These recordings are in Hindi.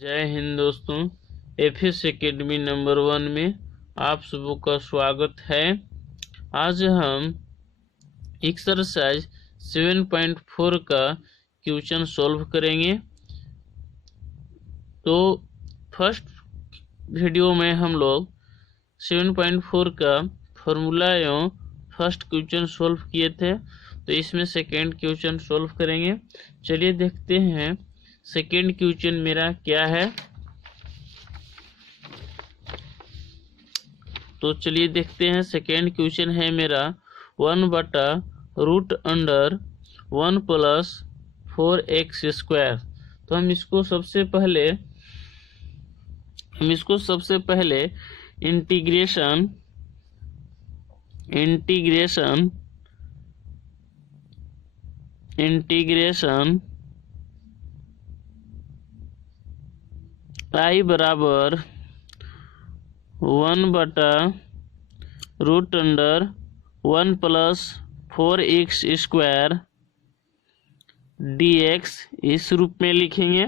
जय हिंद दोस्तों। एफएस एकेडमी नंबर 1 में आप सबों का स्वागत है। आज हम एक्सरसाइज 7.4 का क्वेश्चन सॉल्व करेंगे। तो फर्स्ट वीडियो में हम लोग 7.4 का फॉर्मूला एवं फर्स्ट क्वेश्चन सॉल्व किए थे, तो इसमें सेकेंड क्वेश्चन सॉल्व करेंगे। चलिए देखते हैं सेकेंड क्वेश्चन मेरा क्या है। तो चलिए देखते हैं सेकेंड क्वेश्चन है मेरा 1/√1 प्लस 4x²। तो हम इसको सबसे पहले इंटीग्रेशन I बराबर 1/√1 प्लस 4x² dx इस रूप में लिखेंगे।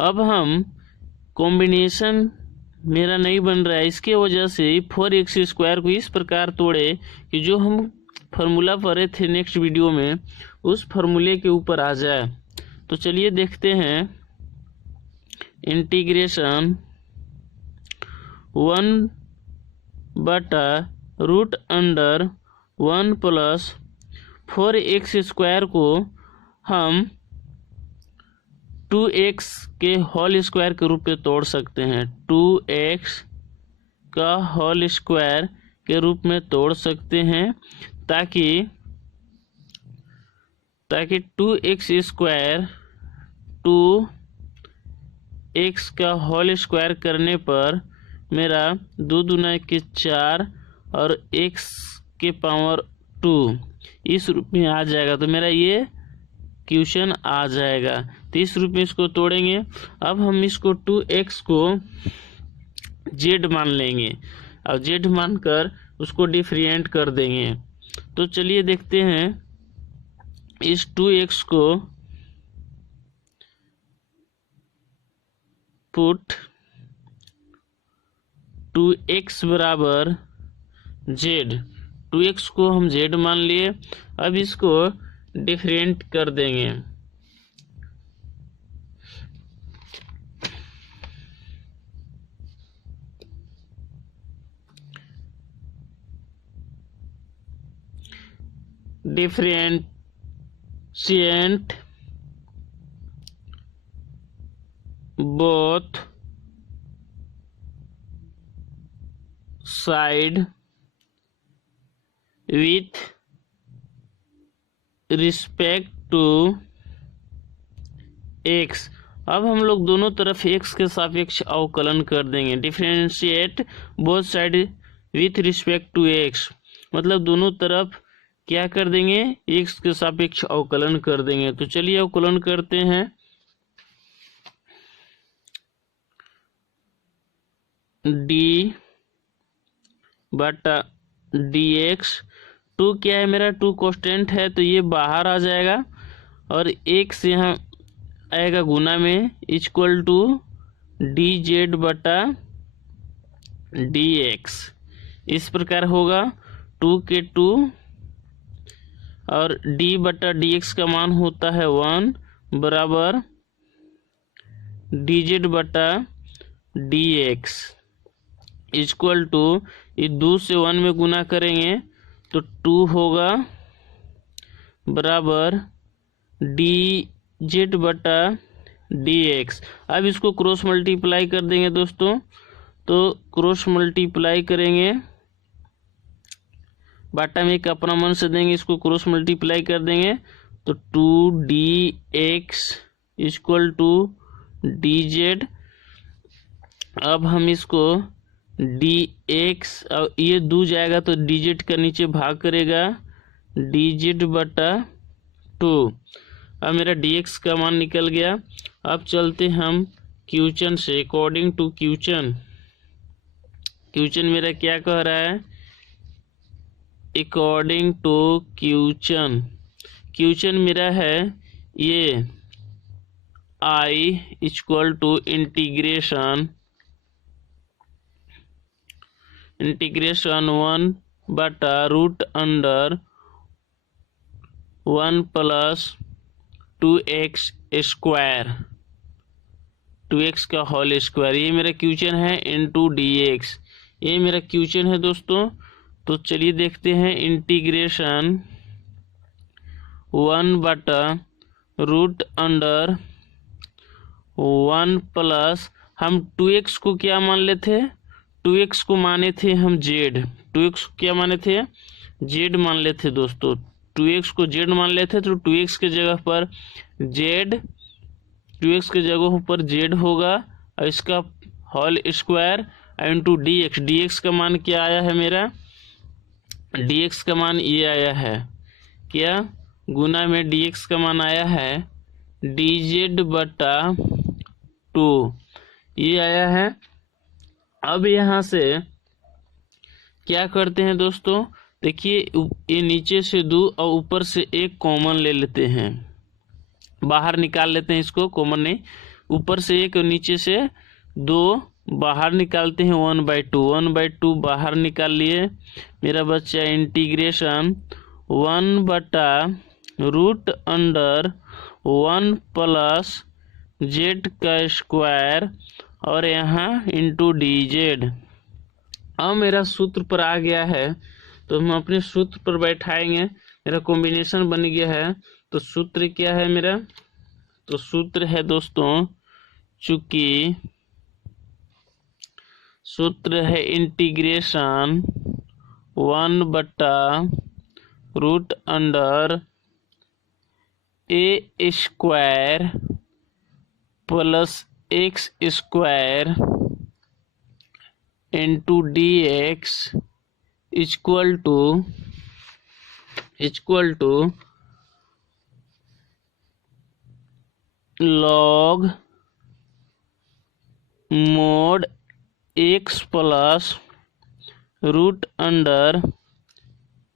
अब हम कॉम्बिनेशन मेरा नहीं बन रहा है, इसके वजह से 4x² को इस प्रकार तोड़े कि जो हम फार्मूला पढ़े थे नेक्स्ट वीडियो में उस फार्मूले के ऊपर आ जाए। तो चलिए देखते हैं इंटीग्रेशन 1/√1 प्लस 4x² को हम 2x के होल स्क्वायर के रूप में तोड़ सकते हैं। 2x का होल स्क्वायर के रूप में तोड़ सकते हैं ताकि 2x² 2x का होल स्क्वायर करने पर मेरा 2 दूना 4 और x के पावर 2 इस रूप में आ जाएगा। तो मेरा ये क्वेश्चन आ जाएगा। तो इस रूप में इसको तोड़ेंगे। अब हम इसको 2x को z मान लेंगे और z मानकर उसको डिफरेंट कर देंगे। तो चलिए देखते हैं इस 2x को पुट 2x बराबर z, 2x को हम z मान लिए। अब इसको डिफरेंट कर देंगे। Differentiate both side with respect to x। अब हम लोग दोनों तरफ x के सापेक्ष अवकलन कर देंगे। Differentiate both side with respect to x मतलब दोनों तरफ क्या कर देंगे, x के सापेक्ष अवकलन कर देंगे। तो चलिए अवकलन करते हैं। d/dx 2 क्या है मेरा, 2 कांस्टेंट है तो ये बाहर आ जाएगा और x यहाँ आएगा गुना में इक्वल टू dz/dx इस प्रकार होगा। 2 के 2 और d/dx का मान होता है 1 बराबर dz/dx इक्वल टू ये 2 से 1 में गुना करेंगे तो 2 होगा बराबर dz/dx। अब इसको क्रॉस मल्टीप्लाई कर देंगे दोस्तों। तो क्रॉस मल्टीप्लाई करेंगे, बाटा में एक अपना मन से देंगे, इसको क्रॉस मल्टीप्लाई कर देंगे तो 2dx इक्वल टू dz। अब हम इसको dx और ये 2 जाएगा तो dz का नीचे भाग करेगा dz/2। अब मेरा dx का मान निकल गया। अब चलते हम क्वेश्चन से। अकॉर्डिंग टू क्वेश्चन मेरा क्या कह रहा है, अकॉर्डिंग टू क्वेश्चन मेरा है ये आई इक्वल टू इंटीग्रेशन 1/√अंडर 1 प्लस 2x², 2x का होल स्क्वायर। ये मेरा क्वेश्चन है इनटू dx, ये मेरा क्वेश्चन है दोस्तों। तो चलिए देखते हैं इंटीग्रेशन 1/√अंडर 1 प्लस, हम 2x को क्या मान लेते, 2x को माने थे हम z, 2x को क्या माने थे, z मान लेते दोस्तों। 2x को z मान लेते तो 2x के जगह पर z, 2x के जगह पर z होगा और इसका whole square into dx। dx का मान क्या आया है मेरा, dx का मान ये आया है क्या, गुना में dx का मान आया है dz/2, ये आया है। अब यहाँ से क्या करते हैं दोस्तों, देखिए ये नीचे से 2 और ऊपर से 1 कॉमन ले लेते हैं, बाहर निकाल लेते हैं इसको, कॉमन नहीं, ऊपर से 1 और नीचे से 2 बाहर निकालते हैं। 1/2 बाहर निकाल लिए, मेरा बच्चा इंटीग्रेशन 1/√अंडर 1 प्लस z का स्क्वायर और यहाँ इंटू dz। अब मेरा सूत्र पर आ गया है, तो हम अपने सूत्र पर बैठाएंगे, मेरा कॉम्बिनेशन बन गया है। तो सूत्र क्या है मेरा, तो सूत्र है दोस्तों, चूंकि सूत्र है इंटीग्रेशन 1/√अंडर a² plus x² into dx equal to log mod x plus √अंडर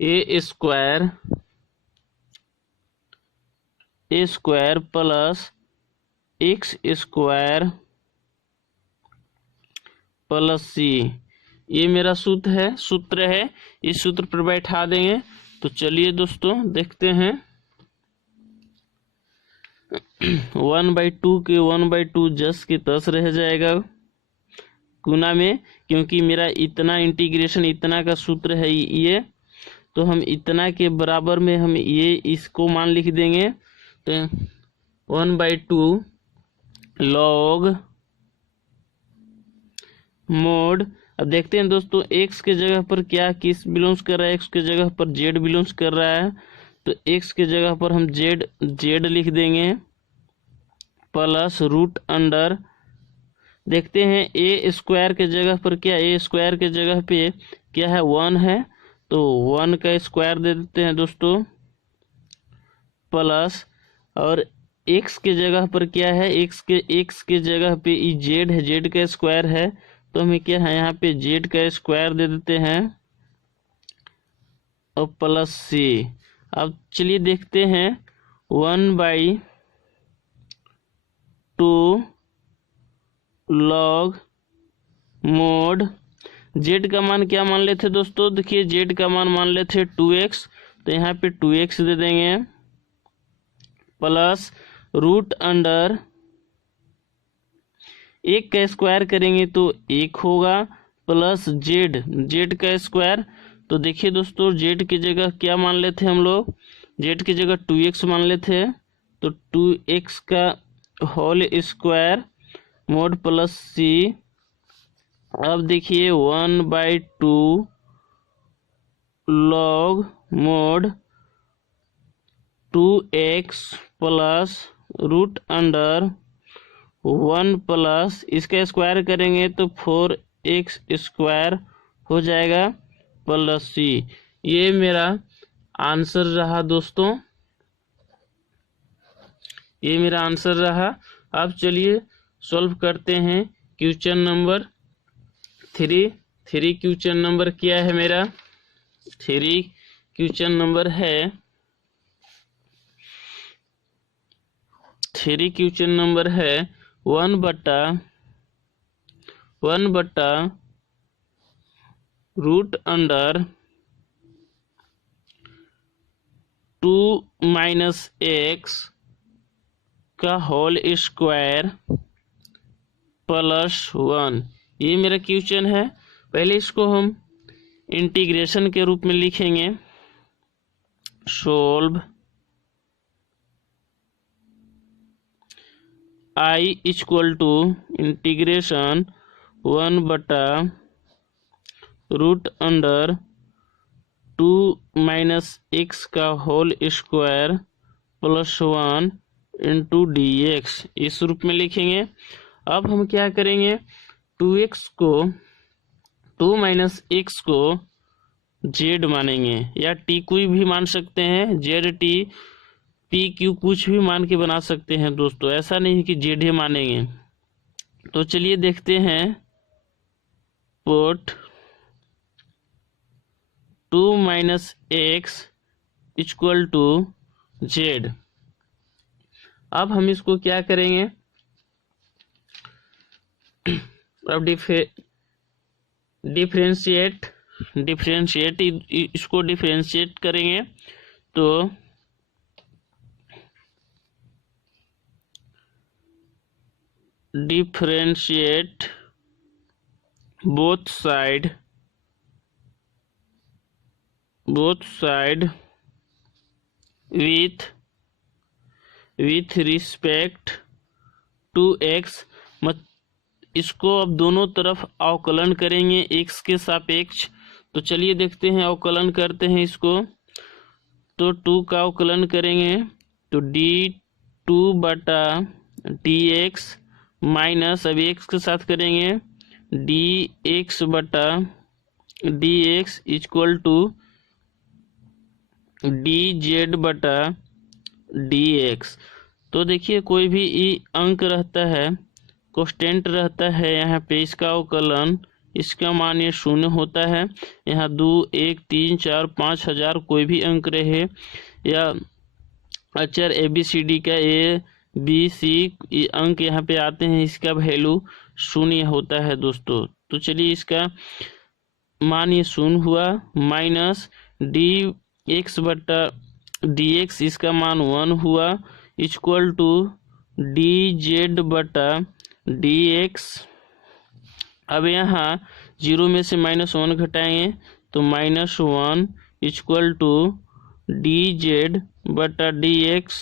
a² plus x² plus c। ये मेरा सूत्र है, इस सूत्र पर बैठा देंगे। तो चलिए दोस्तों देखते हैं 1/2 के 1/2 जस के तस रह जाएगा गुना में, क्योंकि मेरा इतना इंटीग्रेशन इतना का सूत्र है ये, तो हम इतना के बराबर में हम ये इसको मान लिख देंगे। तो 1/2 log मोड, अब देखते हैं दोस्तों x के जगह पर क्या किस बिलोंग्स कर रहा है, x के जगह पर z बिलोंग्स कर रहा है, तो x के जगह पर हम z लिख देंगे प्लस √अंडर, देखते हैं a² के जगह पर क्या, a² के जगह पे क्या है 1 है, तो 1 का स्क्वायर दे देते हैं दोस्तों, प्लस और x के जगह पर क्या है, x के जगह पे z है, z का स्क्वायर है, तो हमें क्या है यहाँ पे z का स्क्वायर दे देते हैं और प्लस c। अब चलिए देखते हैं 1/2 log मोड, z का मान क्या मान लेते दोस्तों, देखिए z का मान लेते 2x, तो यहाँ पे 2x दे देंगे प्लस √अंडर 1 का स्क्वायर करेंगे तो 1 होगा, प्लस z का स्क्वायर। तो देखिए दोस्तों z की जगह क्या मान लेते हम लोग, z की जगह 2x मान लेते, तो 2x का whole square mod plus c। अब देखिए 1/2 log मोड 2x प्लस √अंडर 1 प्लस इसका स्क्वायर करेंगे तो 4x² हो जाएगा प्लस c। ये मेरा आंसर रहा दोस्तों, ये मेरा आंसर रहा। अब चलिए सॉल्व करते हैं क्वेश्चन नंबर 3। क्वेश्चन नंबर क्या है मेरा, 3 क्वेश्चन नंबर है 3 क्वेश्चन नंबर है 1/1 रूट अंडर 2 माइनस एक्स का होल स्क्वायर +1। ये मेरा क्वेश्चन है। पहले इसको हम इंटीग्रेशन के रूप में लिखेंगे। Solve I equal to integration 1/रूट अंडर 2 माइनस एक्स का होल स्क्वायर +1 इंटू dx, इस रूप में लिखेंगे। अब हम क्या करेंगे, 2 माइनस एक्स को जेड मानेंगे या टी कोई भी मान सकते हैं, जेड टी पी क्यू कुछ भी मान के बना सकते हैं दोस्तों, ऐसा नहीं कि जेड ही मानेंगे। तो चलिए देखते हैं। Put 2 minus x equal to z. अब हम इसको क्या करेंगे, अब डिफरेंशिएट इसको डिफरेंशिएट करेंगे। तो differentiate both side with respect to x. इसको अब दोनों तरफ अवकलन करेंगे एक्स के सापेक्ष। तो चलिए देखते हैं, अवकलन करते हैं इसको। तो 2 का अवकलन करेंगे तो d2/dx माइनस, अब एक्स के साथ करेंगे dx/dx इक्वल टू dz/dx। तो देखिए कोई भी अंक रहता है, कांस्टेंट रहता है, यहाँ पे इसका अवकलन, इसका मान ये 0 होता है। यहाँ 2, 1, 3, 4, 5 हजार कोई भी अंक रहे या अचर ABCD का ABC अंक यहाँ पे आते हैं, इसका वैल्यू 0 होता है दोस्तों। तो चलिए इसका मान ये 0 हुआ, माइनस dx/dx इसका मान 1 हुआ, इक्वल टू dz/dx। अब यहाँ 0 में से -1 घटाएंगे तो -1 इक्वल टू dz/dx।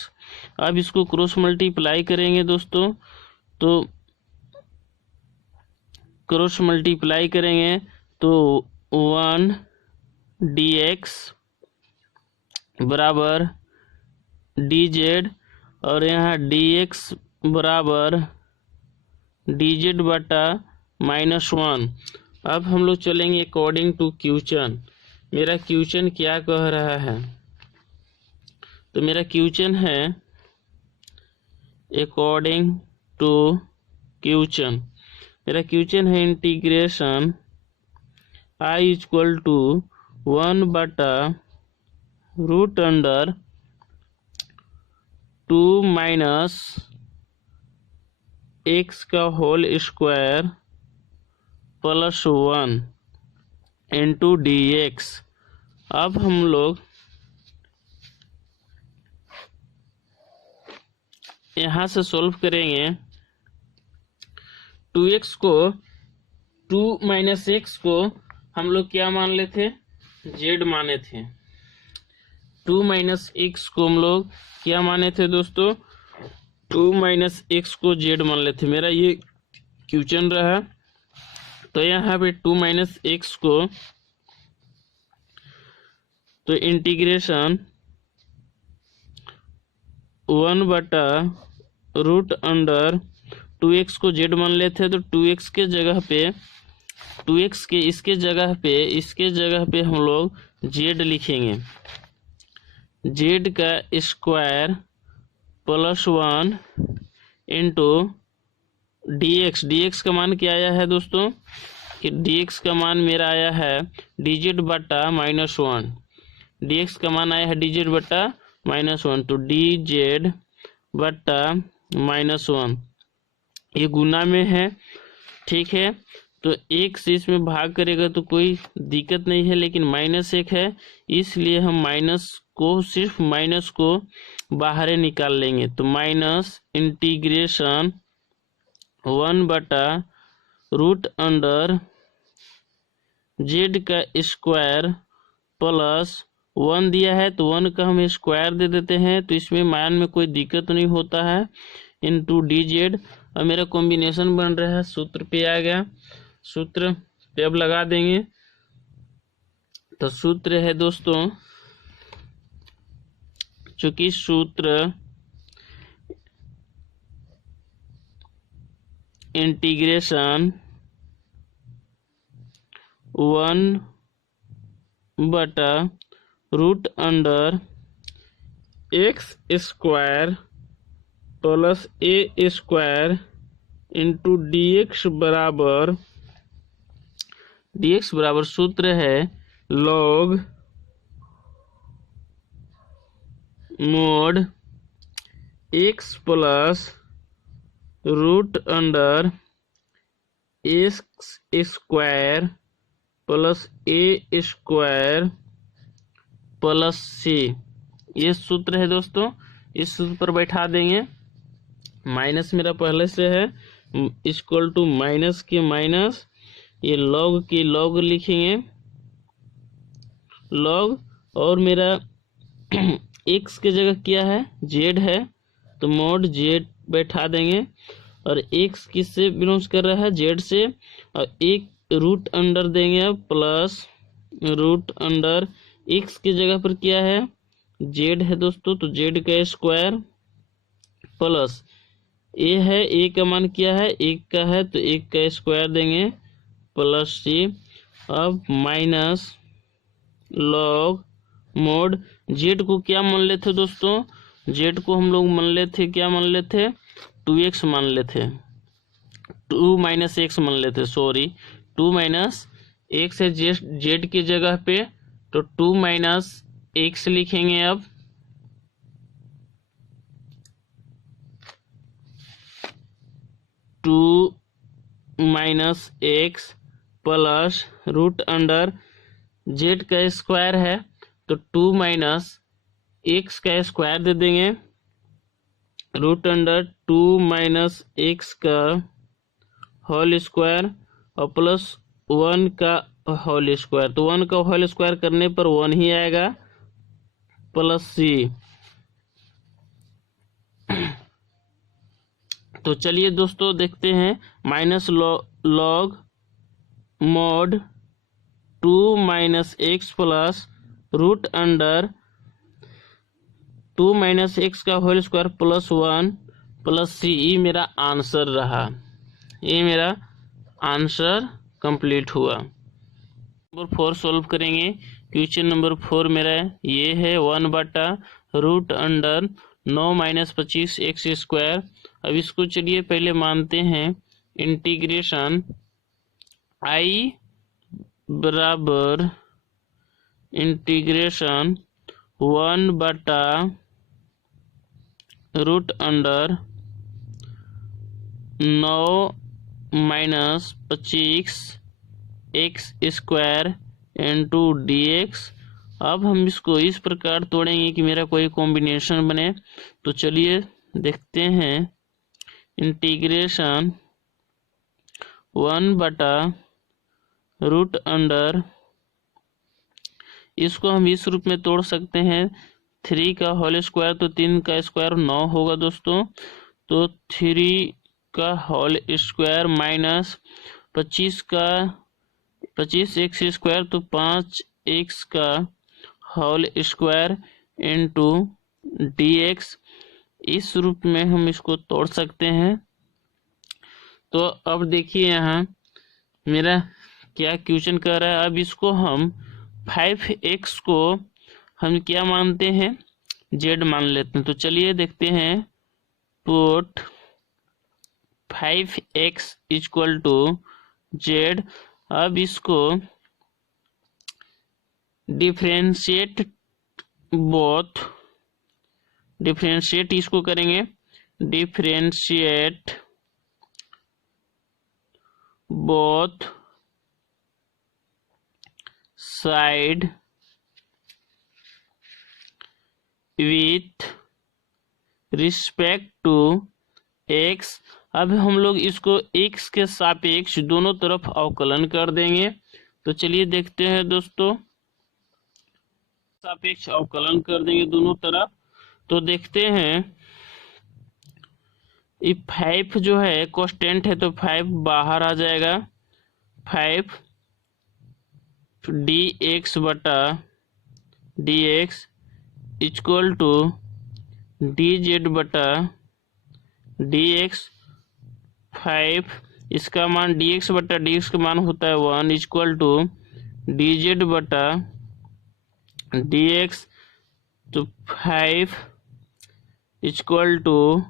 अब इसको क्रॉस मल्टीप्लाई करेंगे दोस्तों, तो क्रॉस मल्टीप्लाई करेंगे तो 1 dx बराबर dz, और यहाँ dx बराबर dz/-1। अब हम लोग चलेंगे अकॉर्डिंग टू क्वेश्चन। मेरा क्वेश्चन क्या कह रहा है, तो मेरा क्वेश्चन है अकॉर्डिंग टू क्वेश्चन, मेरा क्वेश्चन है इंटीग्रेशन I इक्वल टू 1/रूट अंडर 2 माइनस एक्स का होल स्क्वायर +1 इंटू dx। अब हम लोग यहाँ से सॉल्व करेंगे। 2 माइनस एक्स को हम लोग क्या मान लेते, जेड माने थे। 2 माइनस एक्स को हम लोग क्या माने थे दोस्तों, 2 माइनस एक्स को जेड मान लेते। मेरा ये क्वेश्चन रहा। तो यहाँ पे 2 माइनस एक्स को, तो इंटीग्रेशन 1/रूट अंडर 2x को जेड मान लेते, तो 2x के जगह पे, 2x के इसके जगह पे हम लोग जेड लिखेंगे। जेड का स्क्वायर +1 इंटू dx का मान क्या आया है दोस्तों, कि dx का मान मेरा आया है dz/-1। dx का मान आया है dz/-1, तो dz/-1 -1, ये गुना में है, ठीक है। तो 1 से इसमें भाग करेगा तो कोई दिक्कत नहीं है, लेकिन -1 है, इसलिए हम सिर्फ माइनस को बाहर निकाल लेंगे। तो माइनस इंटीग्रेशन 1/√अंडर जेड का स्क्वायर प्लस 1 दिया है तो 1 का हम स्क्वायर दे देते हैं, तो इसमें मान में कोई दिक्कत नहीं होता है, इनटू dz। अब मेरा कॉम्बिनेशन बन रहा है, सूत्र पे आ गया, सूत्र पे अब लगा देंगे। तो सूत्र है दोस्तों, चूंकि सूत्र इंटीग्रेशन 1/√अंडर X square plus A square into dx बराबर सूत्र है लॉग मोड x प्लस √अंडर X square plus A square plus सी। ये सूत्र है दोस्तों, इस सूत्र पर बैठा देंगे। माइनस मेरा पहले से है, इक्वल टू माइनस के माइनस, ये लॉग की लॉग लिखेंगे, लॉग, और मेरा x की जगह क्या है, z है, तो मोड z बैठा देंगे। और x किससे बिलोंग कर रहा है, z से, और एक रूट अंडर देंगे अब, प्लस रूट अंडर x की जगह पर क्या है, z है दोस्तों, तो z का स्क्वायर प्लस a है, a का मान क्या है, 1 का है, तो 1 का स्क्वायर देंगे प्लस c। अब माइनस लॉग मोड z को क्या मान लेते दोस्तों, z को हम लोग मान लेते, क्या मान लेते, 2x मान लेते, 2 - x मान लेते, सॉरी 2 - x है z की जगह पे, तो 2 - x लिखेंगे। अब two -x plus root under z का स्क्वायर है, तो 2 - x का स्क्वायर दे देंगे, रूट अंडर 2 - x का होल स्क्वायर और प्लस 1 का होल स्क्वायर, तो 1 का होल स्क्वायर करने पर 1 ही आएगा, प्लस c। तो चलिए दोस्तों देखते हैं, minus log mod 2 - x plus root under 2 - x का whole square plus 1 plus c। ये मेरा आंसर रहा, ये मेरा आंसर कंप्लीट हुआ। नंबर 4 सॉल्व करेंगे। क्वेश्चन नंबर 4 मेरा ये है 1/√अंडर 9 - 25 x स्क्वायर। अब इसको चलिए पहले मानते हैं, इंटीग्रेशन i बराबर इंटीग्रेशन 1/√अंडर 9 - 25 x स्क्वायर इंटू dx। अब हम इसको इस प्रकार तोड़ेंगे कि मेरा कोई कॉम्बिनेशन बने। तो चलिए देखते हैं, इंटीग्रेशन 1/√अंडर, इसको हम इस रूप में तोड़ सकते हैं, 3 का होल स्क्वायर, तो 3 का स्क्वायर 9 होगा दोस्तों, तो 3 का whole square minus 25 x square, तो 5x का होल स्क्वायर इंटू dx। इस रूप में हम इसको तोड़ सकते हैं। तो अब देखिए यहाँ मेरा क्या क्वेश्चन कर रहा है। अब इसको हम 5x को हम क्या मानते हैं, z मान लेते हैं। तो चलिए देखते हैं, put 5x equal to z। अब इसको डिफरेंशिएट इसको करेंगे, differentiate both side with respect to x. अब हम लोग इसको x के सापेक्ष दोनों तरफ अवकलन कर देंगे। तो चलिए देखते हैं दोस्तों, सापेक्ष अवकलन कर देंगे दोनों तरफ। तो देखते हैं, ये 5 जो है कांस्टेंट है तो 5 बाहर आ जाएगा। 5 dx बटा dx इक्वल टू dz बटा dx। 5 इसका मान dx बटा dx का मान होता है 1 इक्वल टू dz बटा dx। तो 5 इक्वल टू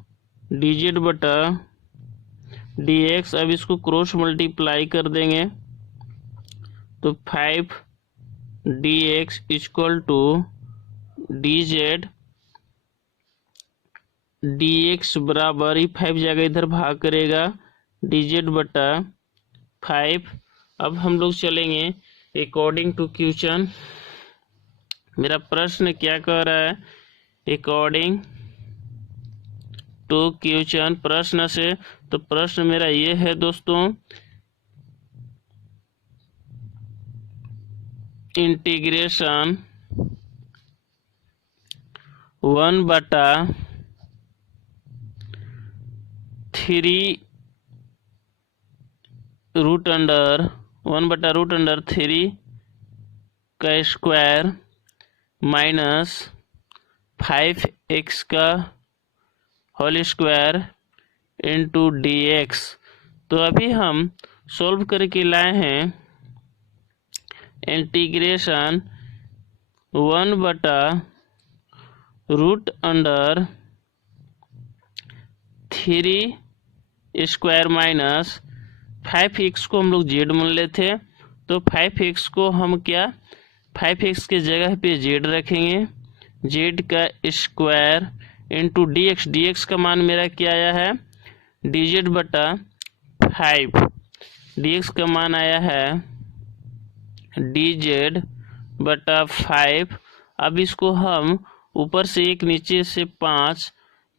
dz बटा dx। अब इसको क्रॉस मल्टीप्लाई कर देंगे तो 5 dx equal to dz dx बराबर ही 5 जाएगा, इधर भाग करेगा dz बटा 5। अब हम लोग चलेंगे अकॉर्डिंग टू क्वेश्चन। मेरा प्रश्न क्या कह रहा है, अकॉर्डिंग टू क्वेश्चन प्रश्न से। तो प्रश्न मेरा ये है दोस्तों, इंटीग्रेशन 1 बटा 3 रूट अंडर 1 बटा रूट अंडर 3 का स्क्वायर माइनस 5x का होल स्क्वायर इंटू dx। तो अभी हम सॉल्व करके लाए हैं इंटीग्रेशन 1 बटा root under 3 square minus 5x को हम लोग z मान लेते थे। तो 5x को हम क्या 5x के जगह पे z रखेंगे, z का स्क्वायर इंटू dx। dx का मान मेरा क्या आया है dz बटा 5। dx का मान आया है dz बटा 5। अब इसको हम ऊपर से 1 नीचे से 5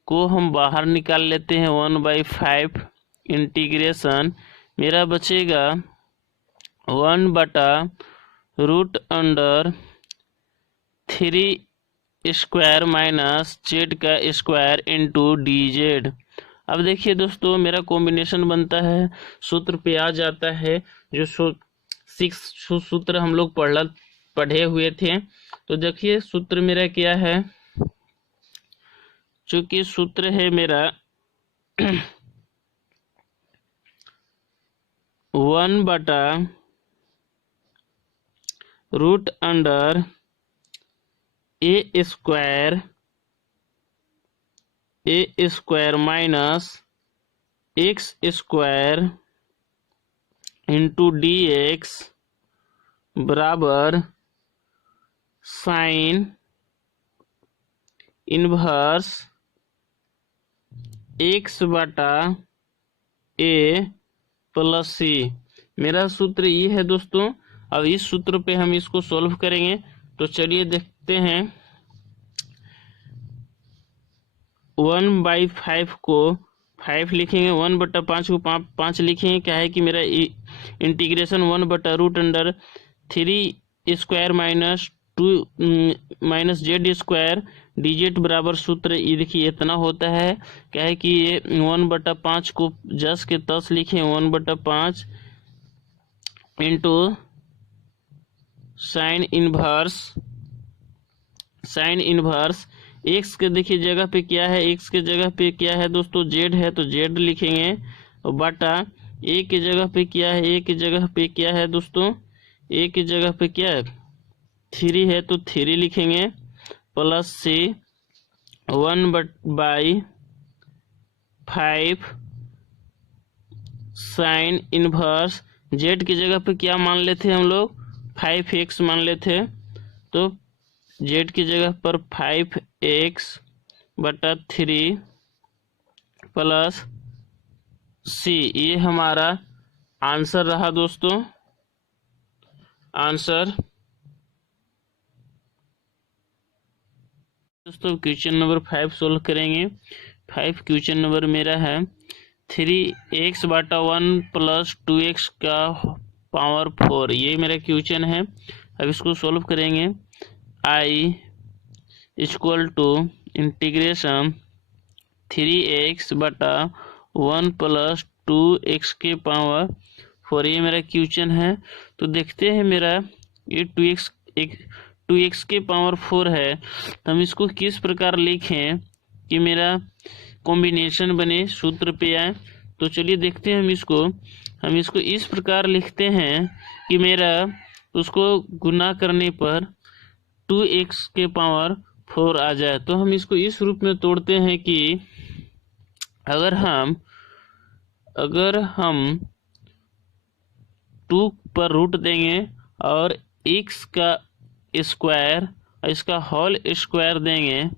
को हम बाहर निकाल लेते हैं 1/5। इंटीग्रेशन मेरा बचेगा 1 बटा root under 3 square minus z का स्क्वायर इंटू dz। अब देखिए दोस्तों, मेरा कॉम्बिनेशन बनता है, सूत्र पे आ जाता है, जो 6 सूत्र हम लोग पढ़े हुए थे। तो देखिए सूत्र मेरा क्या है, चूंकि सूत्र है मेरा 1 बटा root under A square minus x square into dx बराबर साइन इनवर्स x बटा a प्लस सी। मेरा सूत्र ये है दोस्तों। अब इस सूत्र पे हम इसको सॉल्व करेंगे। तो चलिए देखते हैं, 1/5 को 5 लिखेंगे, 1 बटा 5 को 5 लिखेंगे। क्या है कि मेरा इंटीग्रेशन 1 बटा root under 3 square minus 2 minus z square dz बराबर सूत्र ये देखिए इतना होता है। क्या है कि ये 1 बटा 5 को जस के तस लिखें, 1 बटा 5 इंटू साइन इनवर्स x के देखिए जगह पे क्या है, x के जगह पे क्या है दोस्तों z है, तो z लिखेंगे। और बटा a की जगह पे क्या है, a की जगह पे क्या है दोस्तों, a की जगह पे क्या है 3 है, तो 3 लिखेंगे। प्लस सी 1/5 साइन इनवर्स z की जगह पे क्या मान लेते हम लोग 5x मान लेते। तो z की जगह पर 5x बटा 3 प्लस सी, ये हमारा आंसर रहा दोस्तों। आंसर दोस्तों क्वेश्चन नंबर 5 सोल्व करेंगे। 5 क्वेश्चन नंबर मेरा है 3x/1 + 2x का पावर 4, ये मेरा क्वेश्चन है। अब इसको सोल्व करेंगे। I = इंटीग्रेशन 3x/1 + 2x के पावर 4, ये मेरा क्वेश्चन है। तो देखते हैं मेरा ये 2x के पावर 4 है, तो हम इसको किस प्रकार लिखें कि मेरा कॉम्बिनेशन बने, सूत्र पे आए। तो चलिए देखते हैं हम इसको इस प्रकार लिखते हैं कि मेरा उसको गुना करने पर 2x के पावर 4 आ जाए। तो हम इसको इस रूप में तोड़ते हैं कि अगर हम 2 पर रूट देंगे और x का स्क्वायर इसका होल स्क्वायर देंगे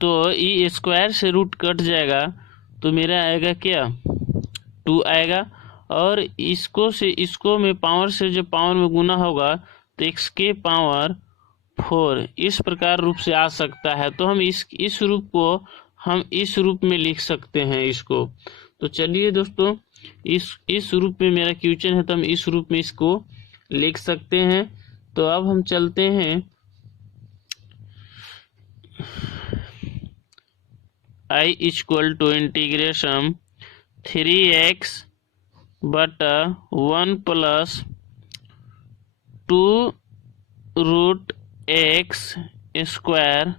तो ये स्क्वायर से रूट कट जाएगा, तो मेरा आएगा क्या 2 आएगा। और इसको में पावर से जब पावर में गुना होगा तो x के पावर 4 इस प्रकार रूप से आ सकता है। तो हम इस रूप को हम इस रूप में लिख सकते हैं इसको। तो चलिए दोस्तों इस रूप में मेरा क्वेश्चन है, तो हम इस रूप में इसको लिख सकते हैं। तो अब हम चलते हैं I = इंटीग्रेशन 3x/1 + 2√x²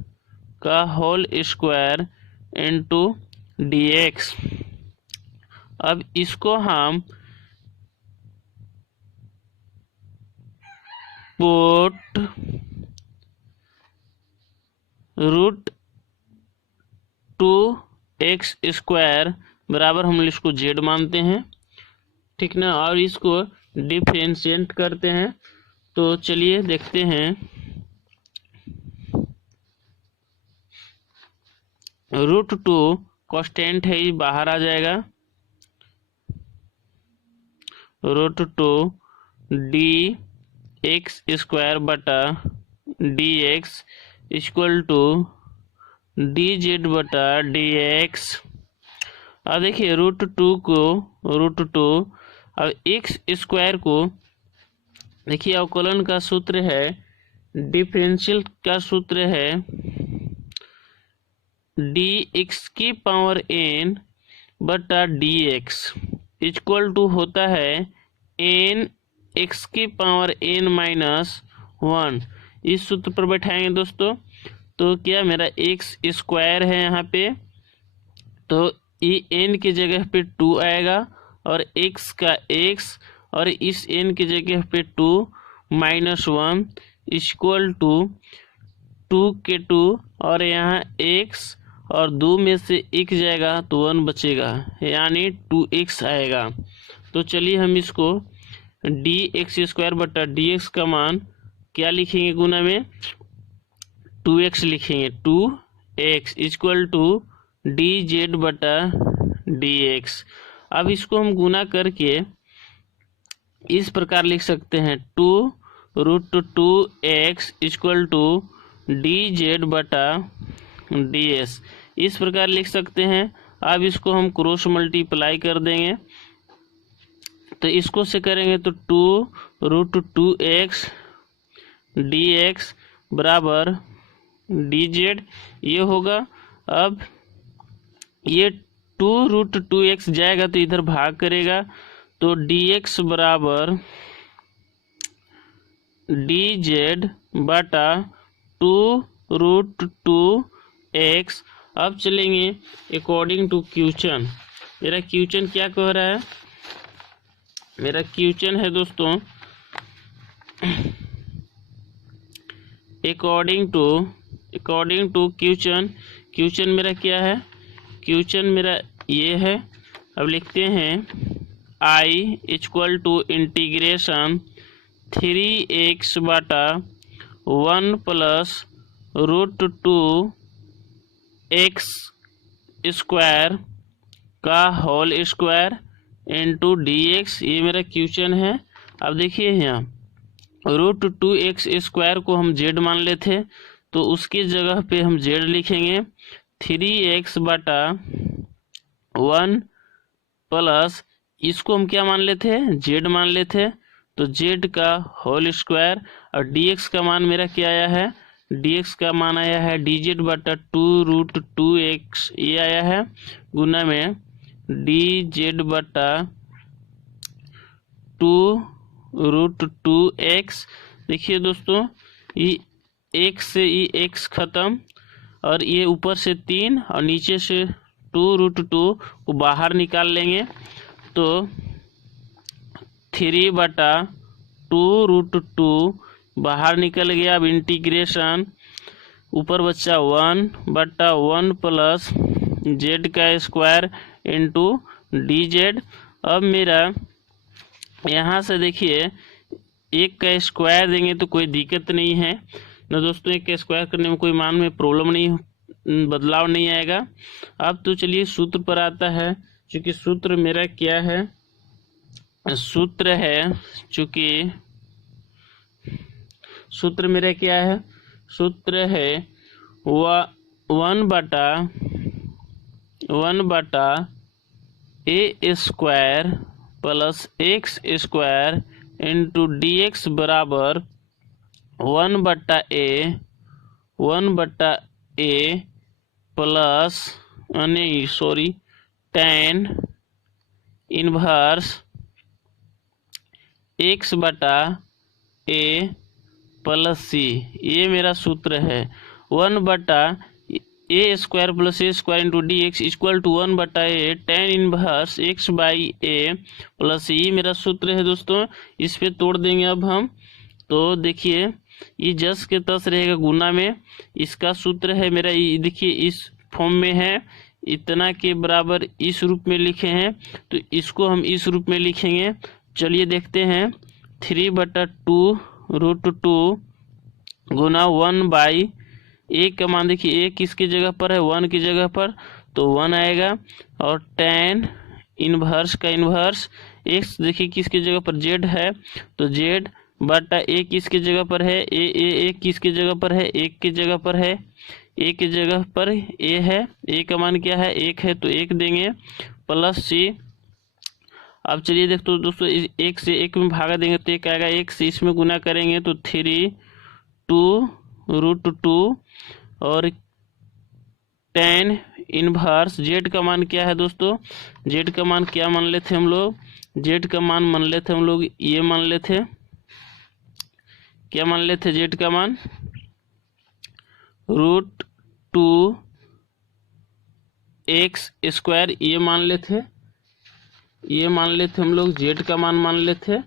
का होल स्क्वायर इंटू dx। अब इसको हम पुट √2x² बराबर हम इसको z मानते हैं, ठीक ना, और इसको डिफरेंशिएट करते हैं। तो चलिए देखते हैं। √2 कांस्टेंट है, ये बाहर आ जाएगा। √2 dx² = dz/dx। अब देखिए √2 अब x² को देखिए अवकलन का सूत्र है, डिफरेंशियल का सूत्र है dx⁻n/dx = होता है n(x⁻n-1)। इस सूत्र पर बैठाएंगे दोस्तों। तो क्या मेरा x² है यहाँ पे, तो ये n की जगह पे 2 आएगा और x का x और इस n की जगह पे 2 - 1 = 2 के 2 और यहाँ x और 2 में से 1 जाएगा तो 1 बचेगा, यानी 2x आएगा। तो चलिए हम इसको dx² का मान क्या लिखेंगे, गुना में 2x लिखेंगे। 2x = dz/dx। अब इसको हम गुना करके इस प्रकार लिख सकते हैं 2√2x = dz/ds, इस प्रकार लिख सकते हैं। अब इसको हम क्रॉस मल्टीप्लाई कर देंगे, तो इसको से करेंगे तो 2√2x dx बराबर dz ये होगा। अब ये 2√2x जाएगा तो इधर भाग करेगा, तो dx बराबर dz/2√2x। अब चलेंगे अकॉर्डिंग टू क्वेश्चन। मेरा क्वेश्चन क्या कह रहा है, मेरा क्वेश्चन है दोस्तों अकॉर्डिंग टू क्वेश्चन मेरा क्या है, क्वेश्चन मेरा ये है। अब लिखते हैं I = integration 3x/1 + √2 X square का whole square into D X, ये मेरा क्वेश्चन है। अब देखिए यहाँ √2x स्क्वायर को हम z मान लेते, तो उसकी जगह पे हम z लिखेंगे 3x बटा 1 प्लस इसको हम क्या मान लेते हैं, z मान लेते हैं, तो z का होल स्क्वायर। और dx का मान मेरा क्या आया है, dx का मान आया है dz बटा 2√2x, ये आया है गुना में dz बटा 2√2x। देखिए दोस्तों, ये x से ये x खत्म, और ये ऊपर से 3 और नीचे से 2√2 को बाहर निकाल लेंगे, तो 3 बटा 2√2 बाहर निकल गया। अब इंटीग्रेशन ऊपर बच्चा 1 बटा 1 प्लस z का स्क्वायर इंटू dz। अब मेरा यहाँ से देखिए एक का स्क्वायर देंगे तो कोई दिक्कत नहीं है ना दोस्तों, एक का स्क्वायर करने में कोई मान में प्रॉब्लम नहीं, बदलाव नहीं आएगा। अब तो चलिए सूत्र पर आता है, क्योंकि सूत्र मेरा क्या है, सूत्र है चूँकि सूत्र मेरा क्या है, सूत्र है 1 बटा a square plus x square into D X बराबर 1 बटा a plus tan inverse x बटा a प्लस सी, ये मेरा सूत्र है। 1 बटा A square plus A square into D x equal to 1 बटा A tan inverse x by A plus सी, ये मेरा सूत्र है दोस्तों। इस पे तोड़ देंगे अब हम, तो देखिए ये जस के तस रहेगा गुना में, इसका सूत्र है मेरा, ये देखिए इस फॉर्म में है, इतना के बराबर इस रूप में लिखे हैं, तो इसको हम इस रूप में लिखेंगे। चलिए देखते हैं, 3 बटा 2√2 गुना 1 बाई ए का मान देखिए, ए किसकी जगह पर है, 1 की जगह पर, तो 1 आएगा। और tan इनवर्स का इनवर्स x देखिए किसकी जगह पर, z है, तो z बटा ए किसकी जगह पर है, ए किसकी जगह पर है, 1 की जगह पर है, ए की जगह पर ए है, ए का मान क्या है, 1 है, तो 1 देंगे प्लस सी। अब चलिए देखते दोस्तों, 1 से 1 में भागा देंगे तो 1 आएगा, 1 से इसमें गुना करेंगे तो 3√2 और tan इनवर्स z का मान क्या है दोस्तों, z का मान क्या मान लेते हम लोग, z का मान मान लेते हम लोग, ये मान लेते, क्या मान लेते, z का मान √2x स्क्वायर, ये मान लेते हम लोग, z का मान लेते।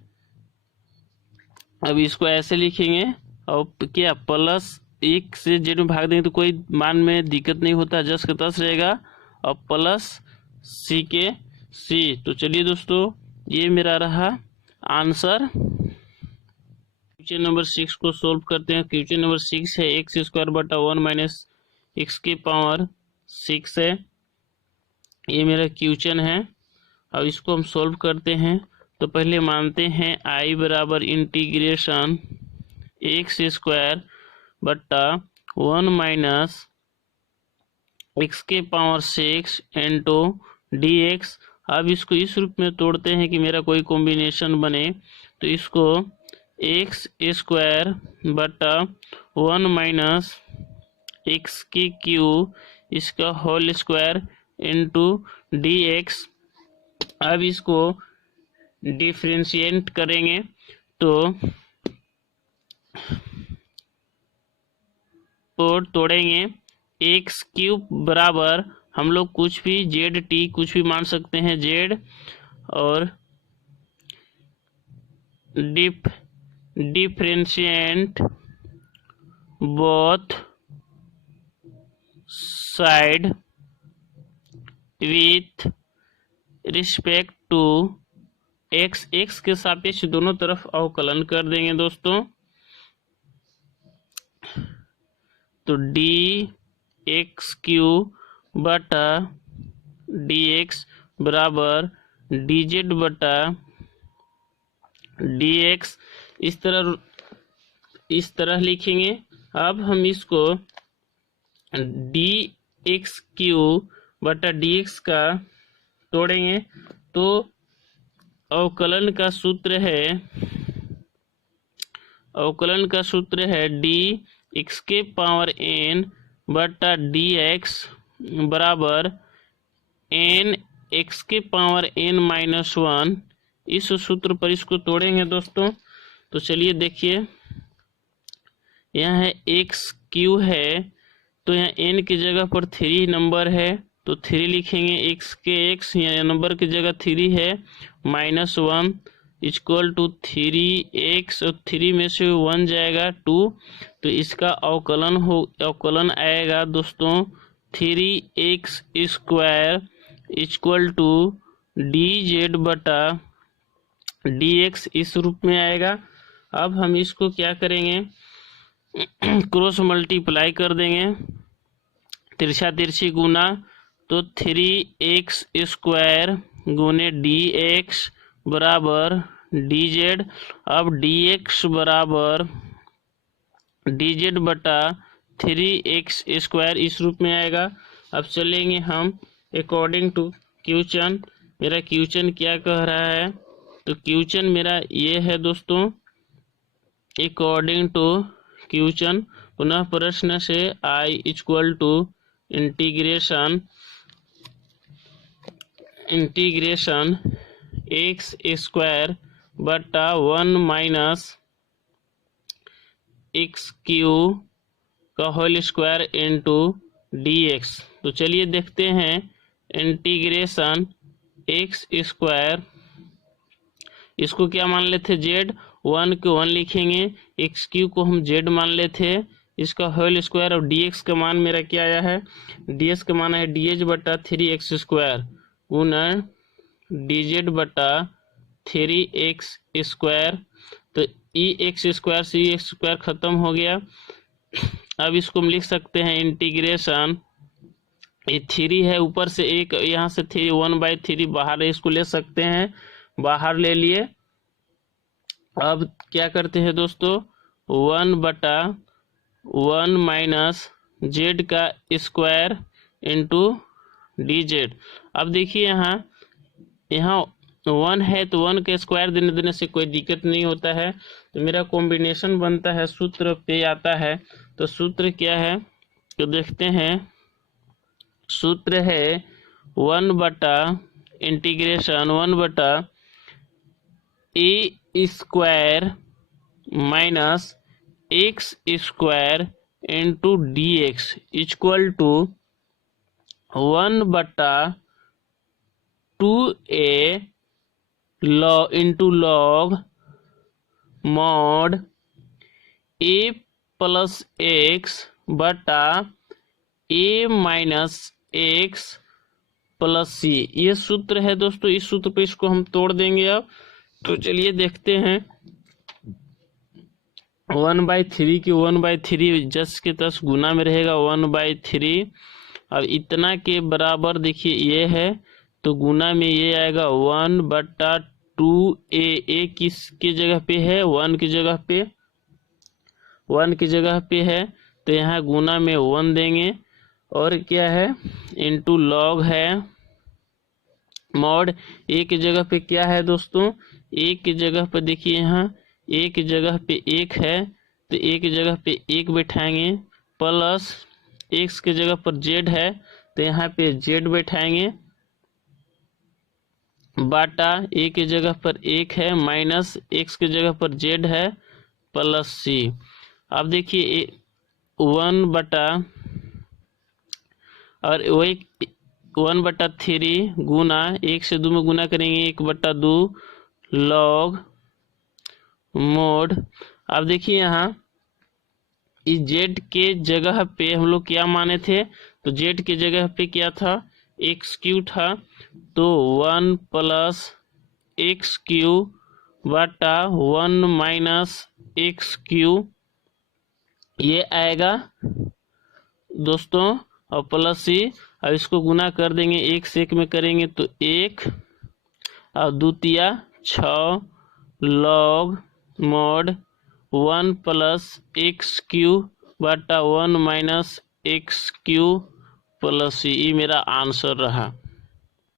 अब इसको ऐसे लिखेंगे और क्या प्लस 1 से z में भाग देंगे तो कोई मान में दिक्कत नहीं होता, जस का तस रहेगा, और प्लस सी के सी। तो चलिए दोस्तों, ये मेरा रहा आंसर। क्वेश्चन नंबर 6 को सोल्व करते हैं। क्वेश्चन नंबर 6 है x स्क्वायर बटा 1 माइनस x की पावर 6 है, ये मेरा क्वेश्चन है। अब इसको हम सोल्व करते हैं, तो पहले मानते हैं i बराबर इंटीग्रेशन x स्क्वायर बटा 1 माइनस x के पावर 6 इंटू डी एक्स। अब इसको इस रूप में तोड़ते हैं कि मेरा कोई कॉम्बिनेशन बने, तो इसको x स्क्वायर बटा 1 माइनस x की क्यू इसका whole square into D x. अब इसको डिफरेंशिएट करेंगे तो तोड़ेंगे, एक्स क्यूब बराबर हम लोग कुछ भी ZT कुछ भी मान सकते हैं, Z, और differentiate both side with respect to x, x के सापेक्ष दोनों तरफ अवकलन कर देंगे दोस्तों। तो d एक्स क्यू बटा डी एक्स बराबर डी जेड बटा डी एक्स। इस तरह लिखेंगे। अब हम इसको डी एक्स क्यू बटा डी एक्स का तोड़ेंगे तो अवकलन का सूत्र है डी एक्स के पावर एन बटा डी एक्स बराबर एन एक्स के पावर एन माइनस वन। इस सूत्र पर इसको तोड़ेंगे दोस्तों। तो चलिए देखिए, यहाँ है एक्स क्यू है तो यहाँ एन की जगह पर 3 नंबर है तो 3 लिखेंगे। एक्स के एक्स यहाँ नंबर की जगह 3 है माइनस 1 इक्वल टू 3x और 3 में से 1 जाएगा 2। तो इसका अवकलन आएगा दोस्तों 3x square equal to d z बटा डी एक्स, इस रूप में आएगा। अब हम इसको क्या करेंगे, क्रॉस मल्टीप्लाई कर देंगे, तिरछा तिरछी गुना, तो 3x स्क्वायर गुने डी एक्स बराबर डी जेड। अब डी एक्स बराबर डी जेड बटा 3x स्क्वायर इस रूप में आएगा। अब चलेंगे हम अकॉर्डिंग टू क्वेश्चन। मेरा क्वेश्चन क्या कह रहा है, तो क्वेश्चन मेरा ये है दोस्तों, अकॉर्डिंग टू क्वेश्चन पुनः प्रश्न से I equal to integration X square बटा 1 माइनस एक्स क्यू का whole square into D X. तो चलिए देखते हैं, इंटीग्रेशन एक्स स्क्वायर, इसको क्या मान लेते जेड, 1 को 1 लिखेंगे, एक्स क्यू को हम जेड मान लेते, इसका होल स्क्वायर। और डी एक्स का मान मेरा क्या आया है, डी एक्स का मान है डी एच बटा 3x स्क्वायर गुना डी जेड बटा 3x स्क्वायर। तो ई एक्स स्क्वायर से ई एक्स स्क्वायर खत्म हो गया। अब इसको हम लिख सकते हैं इंटीग्रेशन, ये 3 है ऊपर से एक, यहाँ से 3 1/3 बाहर है, इसको ले सकते हैं, बाहर ले लिए। अब क्या करते हैं दोस्तों, 1/1 माइनस जेड का स्क्वायर इंटू डी जेड। अब देखिए यहाँ 1 है तो 1 का स्क्वायर देने से कोई दिक्कत नहीं होता है। तो मेरा कॉम्बिनेशन बनता है, सूत्र पे आता है। तो सूत्र क्या है, तो देखते हैं, सूत्र है 1/इंटीग्रेशन 1/a square minus x square into D x equal to 1/2a into log mod a plus x बटा a माइनस एक्स प्लस सी। ये सूत्र है दोस्तों, इस सूत्र पे इसको हम तोड़ देंगे। अब तो चलिए देखते हैं, 1/3 की 1/3 जस के तस गुना में रहेगा 1/3। अब इतना के बराबर देखिए ये है तो गुना में ये आएगा 1/2a। ए किसके जगह पे है, 1 की जगह पे है, तो यहाँ गुना में 1 देंगे। और क्या है, इंटू लॉग है मॉड ए की जगह पे क्या है दोस्तों, ए की जगह पे देखिए, यहाँ ए की जगह पे 1 है तो ए की जगह पे 1 बैठाएंगे, प्लस एक्स की जगह पर जेड है तो यहाँ पे जेड बैठाएंगे, बाटा ए की जगह पर 1 है माइनस एक्स की जगह पर जेड है प्लस सी। अब देखिए 1/, और वही 1/3 गुना 1 से 2 में गुना करेंगे 1/2 लॉग मोड। अब देखिए यहाँ इस जेड के जगह पे हम लोग क्या माने थे, तो जेड के जगह पे क्या था, एक्स क्यू था, तो 1 प्लस एक्स क्यू बटा 1 माइनस एक्स क्यू ये आएगा दोस्तों और प्लस सी, और इसको गुना कर देंगे 1 से 1 में करेंगे तो 1 और 2 तिया 6 log mod 1 plus x Q बटा 1 माइनस एक्स क्यू प्लस सी, ये मेरा आंसर रहा।